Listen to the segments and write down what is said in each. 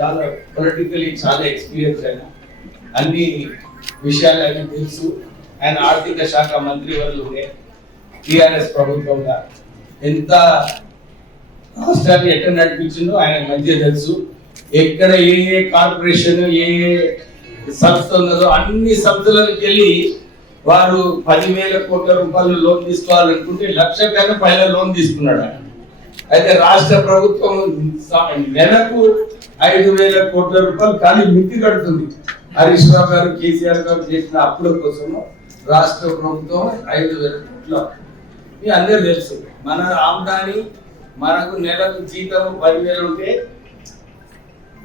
చాలా పొలిటికలీ చాలా ఎక్స్పీరియన్స్ అయిన అన్ని విషయాలు ఆయన తెలుసు. ఆయన ఆర్థిక శాఖ మంత్రి వాళ్ళు టిఆర్ఎస్ ప్రభుత్వంగా ఎంత రాష్ట్రాన్ని ఎక్కడ నడిపించిందో ఆయన మంచిగా తెలుసు. ఎక్కడ ఏ ఏ కార్పొరేషన్ ఏ ఏ సంస్థ ఉన్నదో అన్ని సంస్థలకు వెళ్ళి వారు 10,000 కోట్ల రూపాయలు లోన్ తీసుకోవాలనుకుంటే 1,00,000 కన్నా పైన లోన్ తీసుకున్నాడు ఆయన. అయితే రాష్ట్ర ప్రభుత్వం నెలకు 5,000 కోట్ల రూపాయలు కానీ మిత్తి కడుతుంది. హరీష్ రావు గారు కేసీఆర్ గారు చేసిన అప్పుల కోసం రాష్ట్ర ప్రభుత్వం 5,000 కోట్ల. మీ అందరూ తెలుసు మన ఆమ్దాని మనకు నెలకు జీతం 10,000 ఉంటే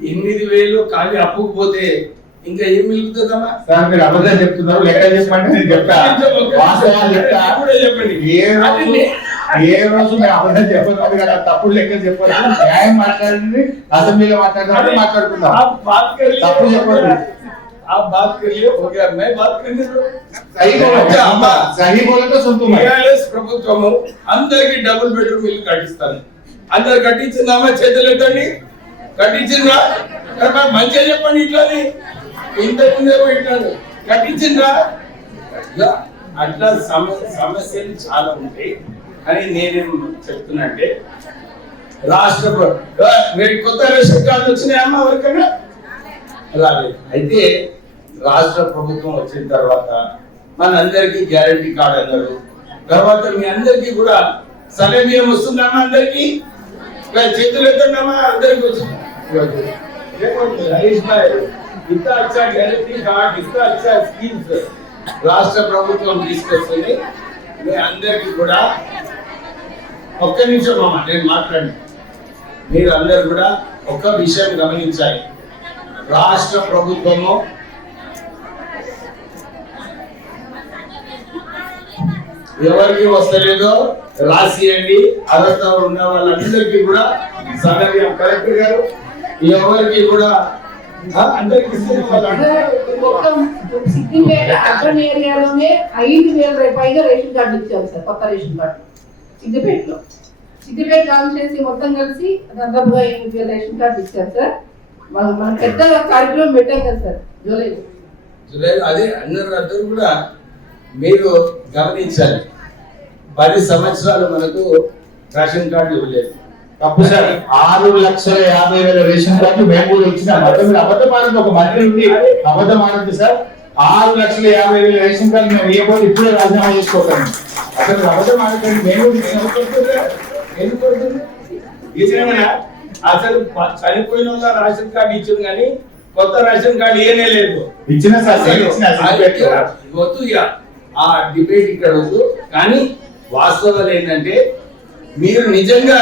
8,000 ఖాళీ అప్పుకు పోతే ఇంకా ఏం మిగులుతుందమ్మా? సార్ మీరు అబద్ధం చెప్తున్నారు. లెక్క చెప్పండి, నేను చెప్తా. ఏ రోజు మేము అబద్ధం చెప్పదు కదా, తప్పుడు లెక్క చెప్పదు. న్యాయం మాట్లాడింది అసెంబ్లీలో మాట్లాడుతున్నారు, మాట్లాడుకుందాం. తప్పు చెప్పదు. आप बात करिए, हो गया, मैं बात करने दो. सही बोले तो सुनतो मैं. टीआरएस ప్రభుత్వము అందరికి డబుల్ బెడ్రూమ్ ఇల్లు కట్టిస్తారు. అందరు కట్టించిందామా? చేతులు ఎత్తండి. కట్టించిందా? మంచిగా చెప్పండి. ఇట్లాని ఇంతకుముందేమో ఇట్లాను కట్టించిందా? అట్లా సమస్యలు చాలా ఉంటాయి అని నేనేం చెప్తున్నంటే, రాష్ట్ర కొత్త రేషన్ కార్డు వచ్చినాయమ్మా ఎవరికైనా? రాలేదు. అయితే రాష్ట్ర ప్రభుత్వం వచ్చిన తర్వాత మనందరికీ గ్యారంటీ కార్డు అన్నారు. తర్వాత మీ అందరికీ కూడా సలహా వస్తుందమ్మా? అందరికి చేతులు ఎత్తున్నామా? అందరికి వస్తుంది. హరీష్ భాయ్ ఇంత అచ్చా గ్యారంటీ కార్డ్, ఇంత అచ్చా స్కీమ్స్ రాష్ట్ర ప్రభుత్వం తీసుకొస్తుంది. మీ అందరికి కూడా ఒక్క నిమిషం అమ్మా నేను మాట్లాడి, మీరు అందరు కూడా ఒక్క విషయం గమనించాలి. రాష్ట్ర ప్రభుత్వము ఎవరికి వస్తలేదో రాసియండి. అర్హత ఉన్న వాళ్ళందరికీ కూడా సగం కలెక్టర్ గారు ఎవరికి కూడా అందరికి సిద్దిపేట అర్బన్ ఏరియాలోనే 5,000 పైగా రేషన్ కార్డు ఇచ్చారు సార్. కొత్త రేషన్ కార్డు సిద్దిపేటలో, సిద్దిపేట కాన్స్టిట్యున్సీ మొత్తం కలిసి దాదాపుగా 8,000 రేషన్ కార్డు ఇచ్చారు సార్. మనం పెద్దగా కార్యక్రమం పెట్టాం కదా సార్ జూలైలో. అదే అందరూ కూడా మీరు గమనించాలి. 10 సంవత్సరాలు మనకు రేషన్ కార్డు ఇవ్వలేదు. తప్పు సార్. 6,50,000 రేషన్ కార్డు మేము కూడా ఇచ్చినాం. మీరు అబద్ధం ఆడద్దు. ఒక మంత్రి ఉండి అబద్ధం ఆడద్దు సార్. 6,50,000 రేషన్ కార్డు మేము ఇవ్వబోదు. ఇప్పుడే రాజీనామా చేసుకోకండి. అసలు అబద్ధం ఆడకండి. మేము ఎందుకు ఇచ్చినా? అసలు చనిపోయిన వాళ్ళ రేషన్ కార్డు ఇచ్చింది కానీ కొత్త రేషన్ కార్డు ఏనే లేదు. ఇచ్చిన సార్ వద్దు. ఆ డిబేట్ ఇక్కడ వద్దు. కానీ వాస్తవాలు ఏంటంటే, మీరు నిజంగా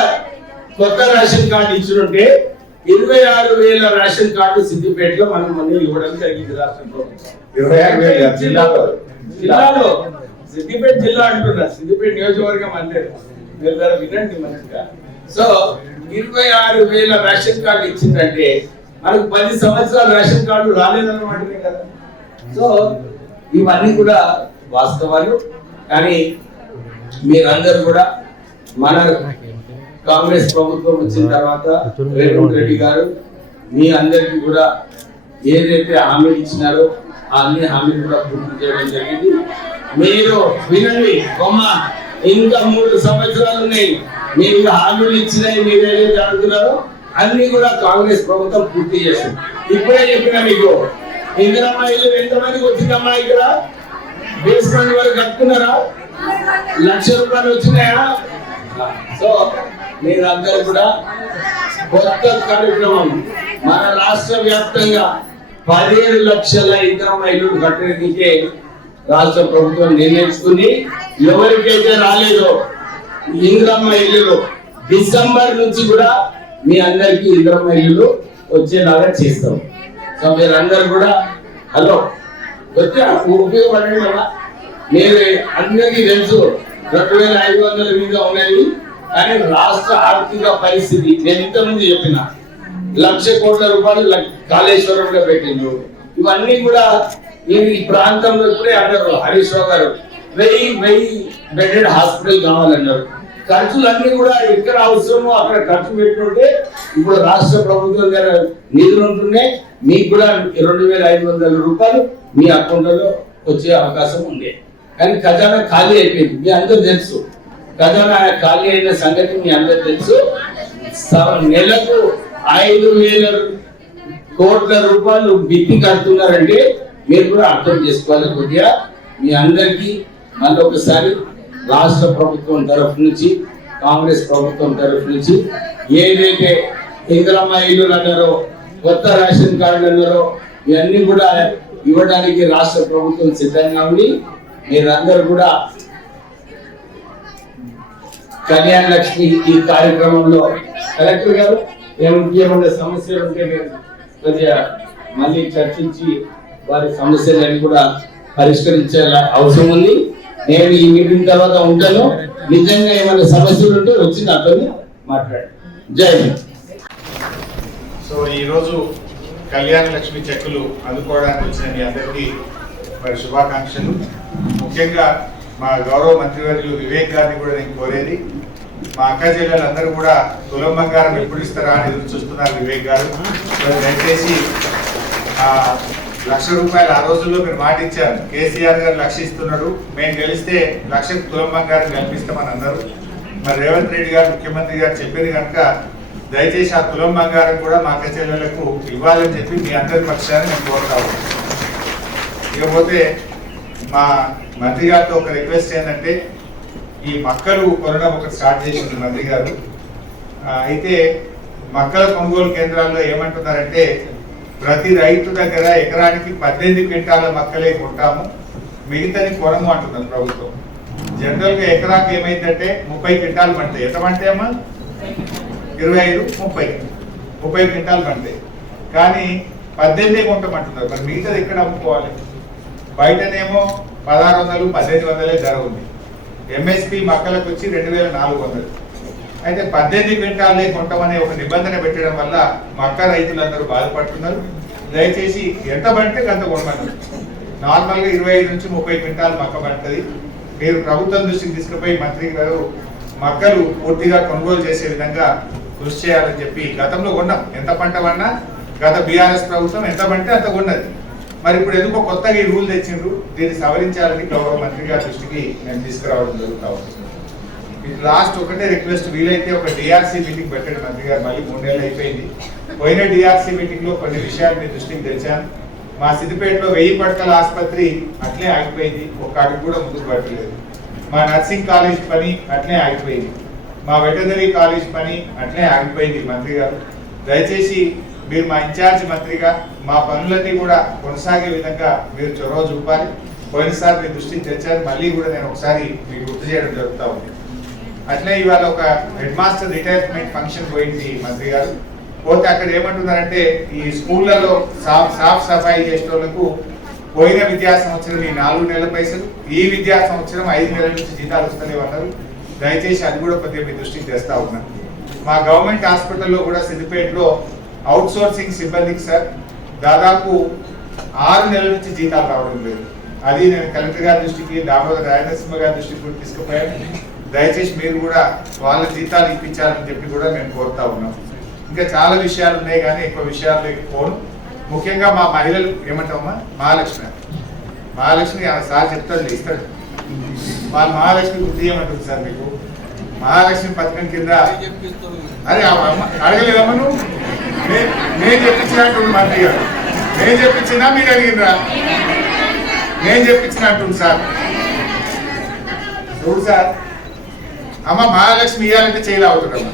కొత్త రేషన్ కార్డు ఇచ్చుంటే 26,000 రేషన్ కార్డు సిద్దిపేటలో మనం మళ్ళీ ఇవ్వడం జరిగింది. రాష్ట్ర ప్రభుత్వం 26,000 జిల్లాలో, సిద్దిపేట జిల్లా అంటున్నారు, సిద్దిపేట నియోజకవర్గం అంటే మీరు వినండి మంచిగా. సో 26,000 రేషన్ కార్డు ఇచ్చిందంటే మనకు 10 సంవత్సరాల రేషన్ కార్డు రాలేదన్నమాటనే కదా. సో ఇవన్నీ కూడా వాస్తవాలు. కానీ మీరందరూ కూడా మన కాంగ్రెస్ ప్రభుత్వం వచ్చిన తర్వాత రేవంత్ రెడ్డి గారు మీ అందరికీ కూడా ఏదైతే హామీలు ఇచ్చినారో అన్ని హామీలు కూడా పూర్తి చేయడం జరిగింది. మీరు వినండి బొమ్మ, ఇంకా 3 సంవత్సరాలు ఉన్నాయి. మీరు హామీలు ఇచ్చినాయి, మీరు ఏదైతే అడుగుతున్నారో అన్ని కూడా కాంగ్రెస్ ప్రభుత్వం పూర్తి చేస్తుంది. ఇప్పుడే చెప్పిన మీకు ఇందిరమ్మ ఇల్లు ఎంతమందికి వచ్చిందమ్మా? ఇక్కడ బేస్మెంట్ వరకు కట్టుకున్నారా? 1,00,000 రూపాయలు వచ్చినాయా? సో మీరందరూ కూడా కొత్త కార్యక్రమం మన రాష్ట్ర వ్యాప్తంగా 17 లక్షల ఇందిరమ్మ ఇల్లు కట్టడానికే రాష్ట్ర ప్రభుత్వం నిర్ణయించుకుని, ఎవరికైతే రాలేదో ఇందిరమ్మ ఇల్లు డిసెంబర్ నుంచి కూడా మీ అందరికీ ఇందిరమ్మ ఇల్లు వచ్చేలాగా చేస్తాం. సో మీరందరూ కూడా హలో వచ్చా ఉపయోగపడండి కదా. మీరు అందరికీ తెలుసు 2,500 మీద ఉన్నది. కానీ రాష్ట్ర ఆర్థిక పరిస్థితి నేను ఇంతకుముందు చెప్పిన 1,00,000 కోట్ల రూపాయలు కాళేశ్వరంలో పెట్టిండ్రు. ఇవన్నీ కూడా ఈ ప్రాంతంలో ఇప్పుడే అన్నారు హరీష్ రావు గారు 1000 బెడెడ్ హాస్పిటల్ కావాలన్నారు. ఖర్చులన్నీ కూడా ఎక్కడ అవసరమో అక్కడ ఖర్చు పెట్టుకుంటే ఇప్పుడు రాష్ట్ర ప్రభుత్వం దగ్గర నిధులు ఉంటున్నాయి, మీకు కూడా 2500 రూపాయలు మీ అకౌంట్లలో వచ్చే అవకాశం ఉంది. కానీ ఖజానా ఖాళీ అయిపోయింది, మీ అందరూ తెలుసు. ఖజానా ఖాళీ అయిన సంగతి మీ అందరూ తెలుసు. నెలకు 5000 కోట్ల రూపాయలు బిత్తి కడుతున్నారంటే మీరు కూడా అర్థం చేసుకోవాలి. కొద్దిగా మీ అందరికీ మళ్ళీ ఒకసారి రాష్ట్ర ప్రభుత్వం తరఫు నుంచి, కాంగ్రెస్ ప్రభుత్వం తరఫు నుంచి ఏదైతే ఇందిరమ్మ ఇల్లు అన్నారో, కొత్త రేషన్ కార్డు అన్నారో, ఇవన్నీ కూడా ఇవ్వడానికి రాష్ట్ర ప్రభుత్వం సిద్ధంగా ఉంది. మీరందరూ కూడా కళ్యాణ లక్ష్మి ఈ కార్యక్రమంలో కలెక్టర్ గారు ఏమైనా సమస్యలు ఉంటే మేము కొద్దిగా మళ్ళీ చర్చించి వారి సమస్యలన్నీ కూడా పరిష్కరించే అవసరం ఉంది. నేను ఈ మీటింగ్ తర్వాత ఉంటాను. నిజంగా ఏమైనా సమస్యలు ఉంటే వచ్చి నాతో మాట్లాడండి. జై హింద్. సో ఈరోజు కళ్యాణ లక్ష్మి చెక్కులు అందుకోవడానికి వచ్చిన మీ అందరికీ మరి శుభాకాంక్షలు. ముఖ్యంగా మా గౌరవ మంత్రివర్యులు వివేక్ గారిని కూడా నేను కోరేది, మా అక్క చెల్లెలందరూ కూడా తులం బంగారం ఎప్పుడు ఇస్తారా అని ఎదురు చూస్తున్నారు వివేక్ గారు. దయచేసి 1,00,000 రూపాయలు ఆ రోజుల్లో మీరు మాట ఇచ్చారు, కేసీఆర్ గారు 1,00,000 ఇస్తున్నాడు, మేము గెలిస్తే 1,00,000 తులం బంగారం కల్పిస్తామని అన్నారు. మరి రేవంత్ రెడ్డి గారు ముఖ్యమంత్రి గారు చెప్పింది కనుక దయచేసి ఆ తులం బంగారం కూడా మా అక్క చెల్లెలకు ఇవ్వాలని చెప్పి మీ అందరి పక్షాన్ని నేను కోరుతా ఉన్నాను. ఇకపోతే మా మంత్రి గారితో ఒక రిక్వెస్ట్ ఏంటంటే, ఈ మక్కలు కొనడం ఒకటి స్టార్ట్ చేసింది మంత్రి గారు. అయితే మక్కల కొనుగోలు కేంద్రాల్లో ఏమంటున్నారంటే, ప్రతి రైతు దగ్గర ఎకరానికి 18 క్వింటాల మక్కలే కొంటాము, మిగతాది కొనము అంటున్నారు ప్రభుత్వం. జనరల్గా ఎకరాకి ఏమైందంటే 30 క్వింటాలు పంటాయి. ఎంత పంటే అమ్మా? 25-30 క్వింటాలు పంటాయి. కానీ 18 కొంటామంటున్నారు. మరి మిగతాది ఎక్కడ అమ్ముకోవాలి? బయటనేమో 1600, 1800 ధర ఉంది. ఎంఎస్పి మక్కలకు వచ్చి 2400. అయితే 18 క్వింటాలే కొంటామనే ఒక నిబంధన పెట్టడం వల్ల మక్క రైతులందరూ బాధపడుతున్నారు. దయచేసి ఎంత పంటే అంత కొనమన్నారు. నార్మల్గా 25 నుంచి 30 క్వింటాలు మక్క పడుతుంది. మీరు ప్రభుత్వం దృష్టికి తీసుకుపోయి మంత్రి గారు మక్కలు పూర్తిగా కొనుగోలు చేసే విధంగా కృషి చేయాలని చెప్పి గతంలో కొన్నాం. ఎంత పంట పడినా గత బీఆర్ఎస్ ప్రభుత్వం ఎంత పంటే అంత కొన్నది. మరి ఇప్పుడు ఎందుకో కొత్తగా ఈ రూల్ తెచ్చిండ్రు, దీన్ని సవరించాలని గౌరవ మంత్రి గారి దృష్టికి నేను తీసుకురావడం జరుగుతా ఉంది. లాస్ట్ ఒకటే రిక్వెస్ట్, వీలైతే ఒక డిఆర్సీ మీటింగ్ పెట్టండి మంత్రి గారు. మళ్ళీ 3 నెలలు అయిపోయింది. పోయిన డిఆర్సీ మీటింగ్ లో కొన్ని విషయాలు మీ దృష్టికి తెచ్చాను. మా సిద్దిపేటలో 1000 పడకల ఆసుపత్రి అట్లే ఆగిపోయింది, ఒక్క అడుగు కూడా ముందుకు పట్టలేదు. మా నర్సింగ్ కాలేజ్ పని అట్లే ఆగిపోయింది. మా వెటనరీ కాలేజ్ పని అట్లే ఆగిపోయింది. మంత్రి గారు దయచేసి మీరు మా ఇన్ఛార్జ్ మంత్రిగా మా పనులన్నీ కూడా కొనసాగే విధంగా మీరు చొరవ చూపాలి. పోయినసారి మీ దృష్టికి తెచ్చారు, మళ్ళీ కూడా నేను ఒకసారి మీకు గుర్తు చేయడం జరుగుతూ ఉంది. అట్లే ఇవాళ ఒక హెడ్ మాస్టర్ రిటైర్మెంట్ ఫంక్షన్ పోయింది మంత్రి గారు. పోతే అక్కడ ఏమంటున్నారంటే, ఈ స్కూళ్ళలో సాఫ్ సఫాయి చేసే వాళ్ళకు పోయిన విద్యా సంవత్సరం ఈ 4 నెలల పైసలు, ఈ విద్యా సంవత్సరం 5 నెలల నుంచి జీతాలు వస్తూనే ఉన్నారు. దయచేసి అది కూడా కొద్దిగా మీ దృష్టికి తెస్తా ఉన్నాను. మా గవర్నమెంట్ హాస్పిటల్లో కూడా సిద్దిపేటలో అవుట్ సోర్సింగ్ సిబ్బందికి సార్ దాదాపు 6 నెలల నుంచి జీతాలు రావడం లేదు. అది నేను కలెక్టర్ గారి దృష్టికి, దామోదర్ రాయనరసింహ గారి దృష్టికి కూడా తీసుకుపోయాను. దయచేసి మీరు కూడా వాళ్ళ జీతాలు ఇప్పించాలని చెప్పి కూడా మేము కోరుతా ఉన్నాం. ఇంకా చాలా విషయాలు ఉన్నాయి కానీ ఎక్కువ విషయాలు పోను. ముఖ్యంగా మా మహిళలు ఏమంటామమ్మా, మహాలక్ష్మి సార్ చెప్తాడు, ఇస్తాడు. వాళ్ళ మహాలక్ష్మి గుర్తు ఏమంటుంది సార్ మీకు? మహాలక్ష్మి పథకం కింద అరే అడగలేదమ్మా నువ్వు? నేను చెప్పించినట్టు మంత్రి గారు, నేను చెప్పించినా మీరు అడిగినరా? నేను చెప్పించినట్టు సార్. చూడు సార్, అమ్మ మహాలక్ష్మి ఇవ్వాలంటే చేయలేవుతుందమ్మా.